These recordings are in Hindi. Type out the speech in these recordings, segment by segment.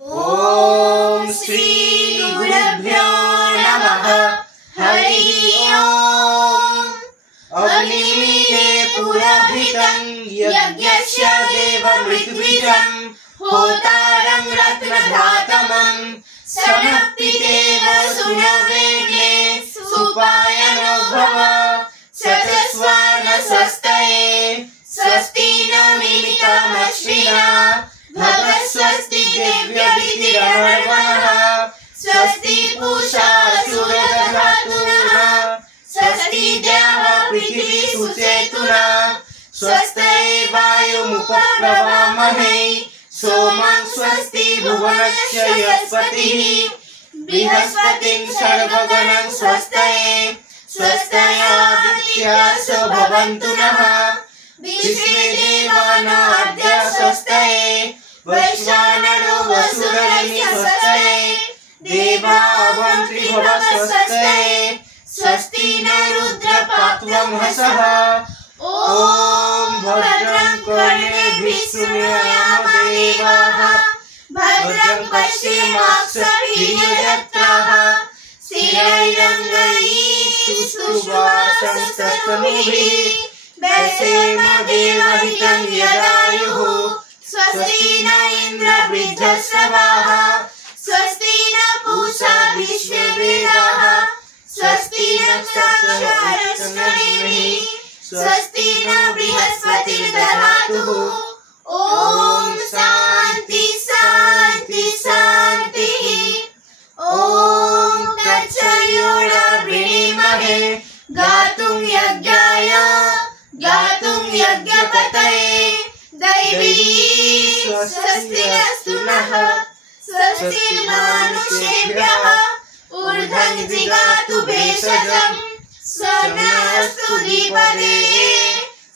ओम श्री गुरुभ्यो नमः। हरि ओम। अग्निमीने पुरभितं यज्ञस्य देवमृद्विजं होतारं रत्नधातमं समर्पितेव सुनवेद्ये सुपायनो भव सचस्वानसस्तये स्वस्ति न मिमितमश्विना भगवस्वस्ति देव्यभितिरर्वणः स्वस्ति पूषा सुरदधातुनः स्वस्ति देव पृथिवी सुचेतुना स्वस्ति वायुमुपप्लवामहे सोमं स्वस्ति भुवनस्य यस्पतिः बृहस्पतिं सर्वगणं स्वस्तये स्वस्त्यादित्याः भवन्तु नः विश्वे देवानाद्य स्वस्तये वैश्वानरो वसुधरनि स्वस्तये देवावन्त्रि भव स्वस्तये स्वस्ति न रुद्रपात्वं हसः ओम भद्रं कर्णेभिः शृणुयाम देवाः भद्रं पश्येमाक्षभिर्यजत्राः स्थिरैरङ्गैस्तुष्टुवांसस्तनूभिः व्यसेम देवहितं यदायुः स्वस्ति न इन्द्र वृद्धश्रवाः स्वस्ति न पूषा विश्ववेदाः स्वस्ति न क्षत्रक्षारश्रवणेभिः स्वस्ति न बृहस्पतिर्दधातुः ओम शांति शांति शांतिः। ओम तत्सयोरवृणीमहे गातुं यज्ञाय गातुं यज्ञपतये दैवी स्वस्तिरस्तु नः स्वस्तिर्मानुषेभ्यः ऊर्ध्वं जिगातु भेषजम् स्वस्ति द्विपदे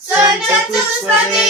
स्वचतुष्पदे